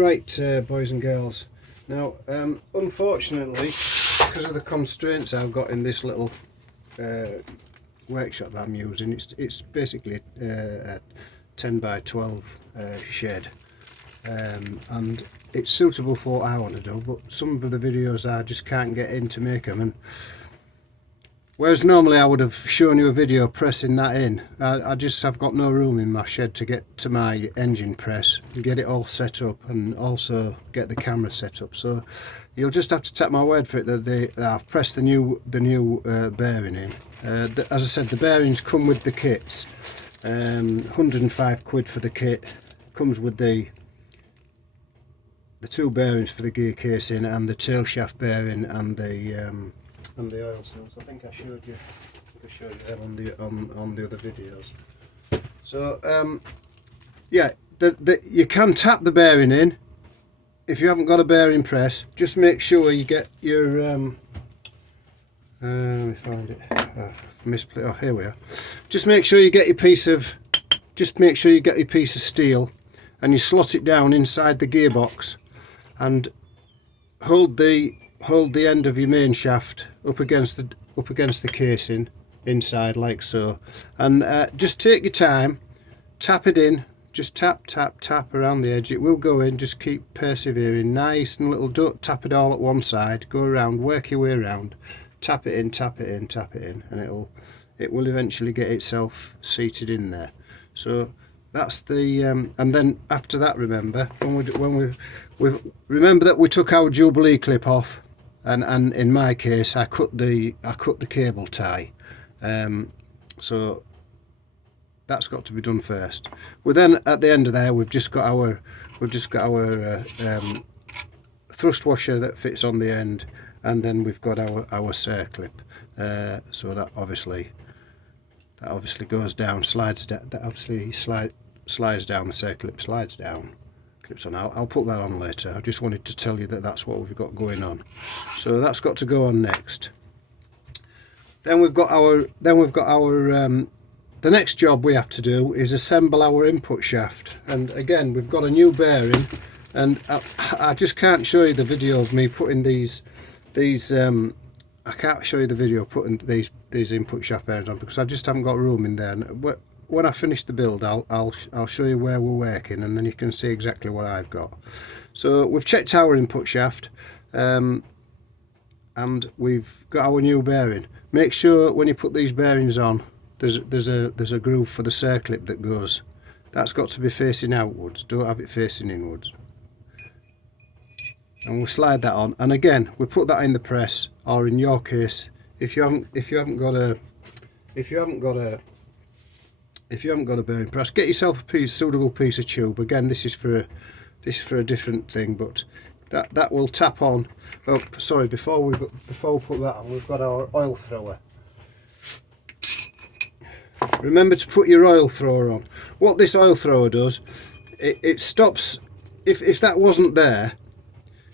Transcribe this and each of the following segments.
Right, boys and girls. Now, unfortunately, because of the constraints I've got in this little workshop that I'm using, it's basically a 10 by 12 shed, and it's suitable for what I want to do. But some of the videos I just can't get in to make them, and whereas normally I would have shown you a video pressing that in, I've got no room in my shed to get to my engine press and get it all set up, and also get the camera set up. So you'll just have to take my word for it that I've pressed the new bearing in. As I said, the bearings come with the kits. 105 quid for the kit. Comes with the two bearings for the gear casing and the tail shaft bearing and the oil seals. I think I showed you them on the other videos. So yeah, you can tap the bearing in if you haven't got a bearing press. Just make sure you get your let me find it. Misplaced. Oh, here we are. Just make sure you get your piece of steel, and you slot it down inside the gearbox, and hold the end of your main shaft up against the casing inside, like so, and just take your time, tap it in, just tap around the edge. It will go in, just keep persevering, nice and little. Don't tap it all at one side, go around, work your way around, tap it in, and it will eventually get itself seated in there. So that's the and then after that, remember remember that we took our Jubilee clip off, and in my case I cut the cable tie, so that's got to be done first. Well, then at the end of there we've just got our thrust washer that fits on the end, and then we've got our circlip. So that obviously goes down, slides down. That obviously slides down. The circlip slides down, clips on. I'll put that on later. I just wanted to tell you that that's what we've got going on. So that's got to go on next. Then we've got our the next job we have to do is assemble our input shaft. And again, we've got a new bearing, and I just can't show you the video of me putting these. I can't show you the video putting these input shaft bearings on, because I just haven't got room in there. And when I finish the build, I'll show you where we're working, and then you can see exactly what I've got. So we've checked our input shaft, and we've got our new bearing. Make sure when you put these bearings on, there's a groove for the circlip that goes. That's got to be facing outwards. Don't have it facing inwards. And we'll slide that on, and again we put that in the press, or in your case, if you haven't got a bearing press, get yourself a suitable piece of tube. Again, this is for a different thing, but that will tap on. Oh, sorry, before we put that on, we've got our oil thrower. Remember to put your oil thrower on. What this oil thrower does, it stops if that wasn't there.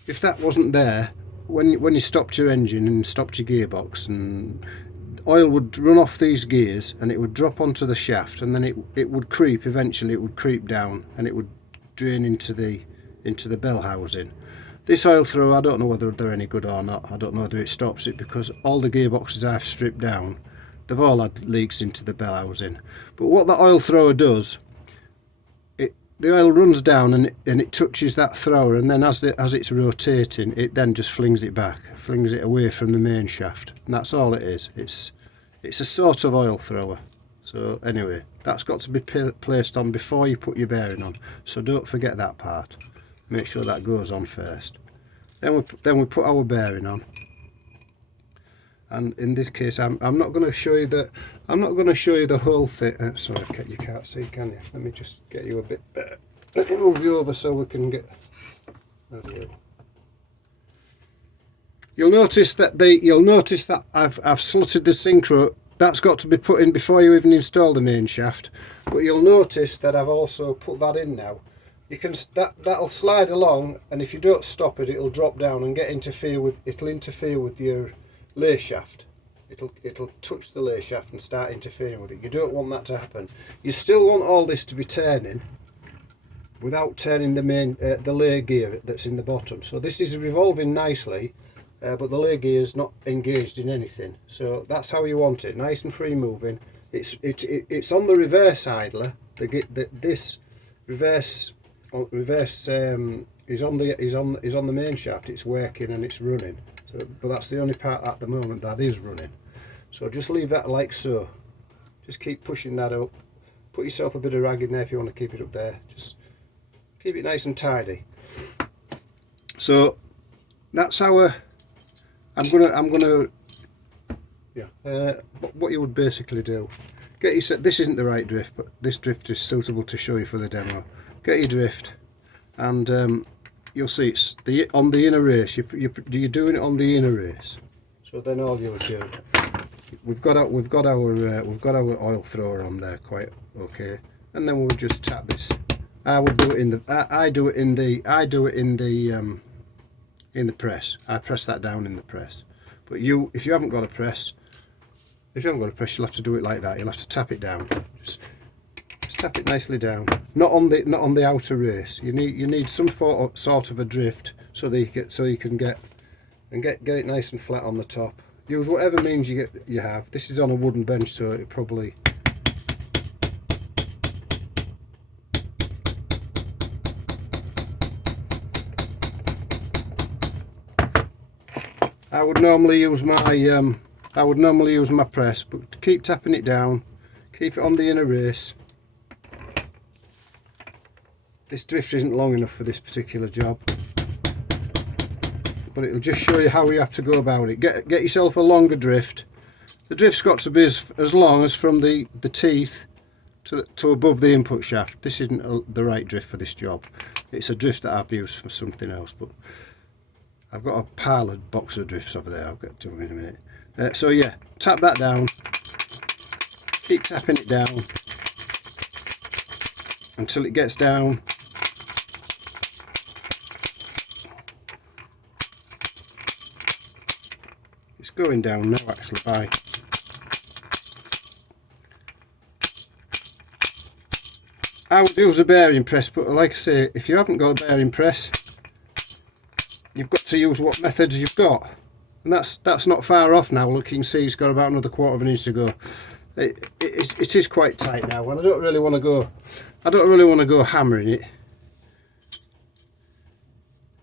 If that wasn't there, when you stopped your engine and stopped your gearbox, and oil would run off these gears and it would drop onto the shaft, and then it would creep. Eventually it would creep down and it would drain into the bell housing. This oil thrower, I don't know whether they're any good or not. I don't know whether it stops it, because all the gearboxes I've stripped down, they've all had leaks into the bell housing. But what the oil thrower does, the oil runs down and it touches that thrower, and then as it's rotating, it then just flings it away from the main shaft, and that's all it is. It's a sort of oil thrower. So anyway, that's got to be placed on before you put your bearing on, so don't forget that part. Make sure that goes on first. Then we put our bearing on, and in this case I'm not going to show you the whole thing. Sorry, you can't see, can you? Let me just get you a bit better. Let me move you over so we can get. You'll notice that I've slotted the synchro. That's got to be put in before you even install the main shaft. But you'll notice that I've also put that in now. You can that'll slide along, and if you don't stop it, it'll drop down and interfere with your lay shaft. It'll touch the lay shaft and start interfering with it. You don't want that to happen. You still want all this to be turning, without turning the main the lay gear that's in the bottom. So this is revolving nicely, but the lay gear is not engaged in anything. So that's how you want it, nice and free moving. It's on the reverse idler. This reverse is on the main shaft. It's working and it's running. So, but that's the only part at the moment that is running. So just leave that like so. Just keep pushing that up. Put yourself a bit of rag in there if you want to keep it up there. Just keep it nice and tidy. So that's our. I'm gonna. Yeah. What you would basically do. Get your set. This isn't the right drift, but this drift is suitable to show you for the demo. Get your drift, and you'll see it's on the inner race. You're doing it on the inner race. So then all you would do. We've got our oil thrower on there quite okay, and then we'll just tap this. I would do it in the I do it in the press. I press that down in the press. But if you haven't got a press, you'll have to do it like that. You'll have to tap it down. Just tap it nicely down. Not on the outer race. You need some sort of a drift so that you can get it nice and flat on the top. Use whatever means you have. This is on a wooden bench, so it probably. I would normally use my press, but keep tapping it down. Keep it on the inner race. This drift isn't long enough for this particular job, but it'll just show you how you have to go about it. Get yourself a longer drift. The drift's got to be as long as from the teeth to above the input shaft. This isn't the right drift for this job. It's a drift that I've used for something else, but I've got a pile of box of drifts over there. I'll get to them in a minute. So yeah, tap that down. Keep tapping it down until it gets down. It's going down now actually by. I would use a bearing press, but like I say, if you haven't got a bearing press, you've got to use what methods you've got, and that's not far off now. Look, you can see it's got about another 1/4 inch to go. It is quite tight now, and I don't really want to go hammering it.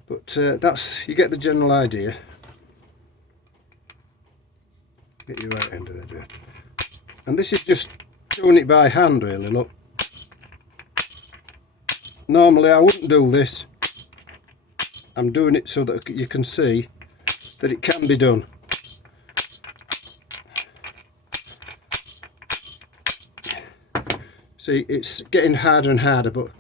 But you get the general idea. Get your right end of the drift, and this is just doing it by hand, really. Look, normally I wouldn't do this. I'm doing it so that you can see that it can be done. See, it's getting harder and harder, but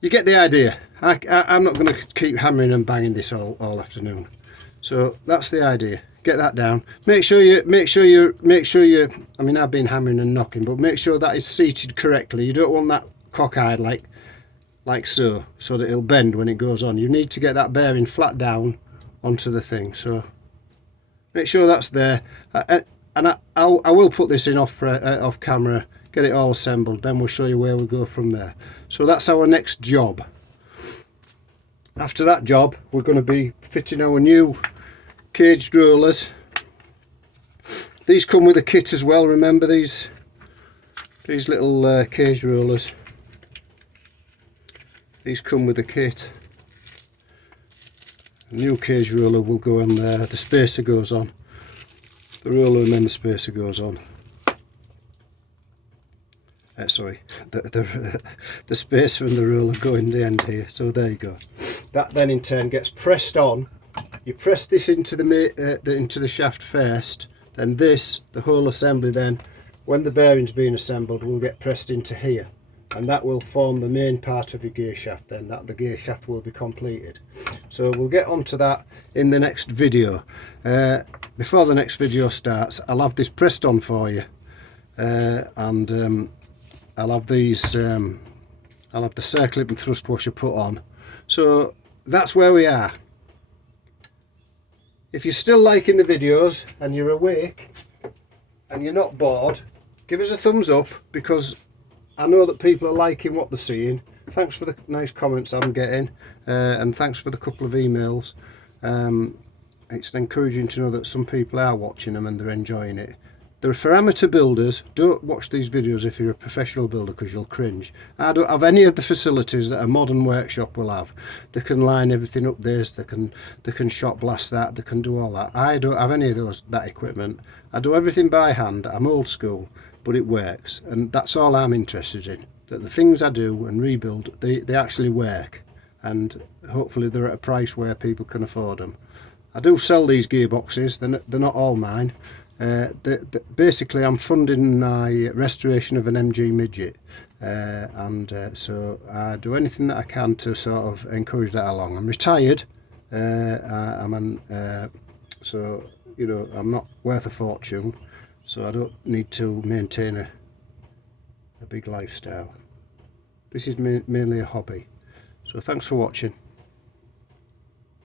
you get the idea. I'm not going to keep hammering and banging this all afternoon. So that's the idea. Get that down. Make sure you. I mean, I've been hammering and knocking, but make sure that is seated correctly. You don't want that cockeyed like so that it'll bend when it goes on. You need to get that bearing flat down onto the thing. So make sure that's there. And I will put this in off camera. Get it all assembled. Then we'll show you where we go from there. So that's our next job. After that job, we're going to be fitting our new caged rollers. These come with a kit as well. Remember these little cage rollers. These come with a kit. The new cage roller will go on there. The spacer goes on. The roller and then the spacer goes on. Sorry, the spacer and the roller go in the end here. So there you go. That then in turn gets pressed on. You press this into the shaft first, then the whole assembly then, when the bearing's being assembled, will get pressed into here, and that will form the main part of your gear shaft. Then the gear shaft will be completed. So we'll get onto that in the next video. Before the next video starts, I'll have this pressed on for you, and I'll have these. I'll have the circlip and thrust washer put on. So that's where we are. If you're still liking the videos and you're awake and you're not bored, give us a thumbs up, because I know that people are liking what they're seeing, thanks for the nice comments I'm getting, and thanks for the couple of emails. It's encouraging to know that some people are watching them and they're enjoying it. They're for amateur builders. Don't watch these videos if you're a professional builder, because you'll cringe. I don't have any of the facilities that a modern workshop will have. They can line everything up this, they can shot blast that, they can do all that. I don't have any of that equipment. I do everything by hand. I'm old school, but it works, and that's all I'm interested in. That the things I do and rebuild, they actually work, and hopefully they're at a price where people can afford them. I do sell these gearboxes. They're not all mine. Basically, I'm funding my restoration of an MG Midget, so I do anything that I can to sort of encourage that along. I'm retired, so you know, I'm not worth a fortune, so I don't need to maintain a big lifestyle. This is mainly a hobby. So thanks for watching.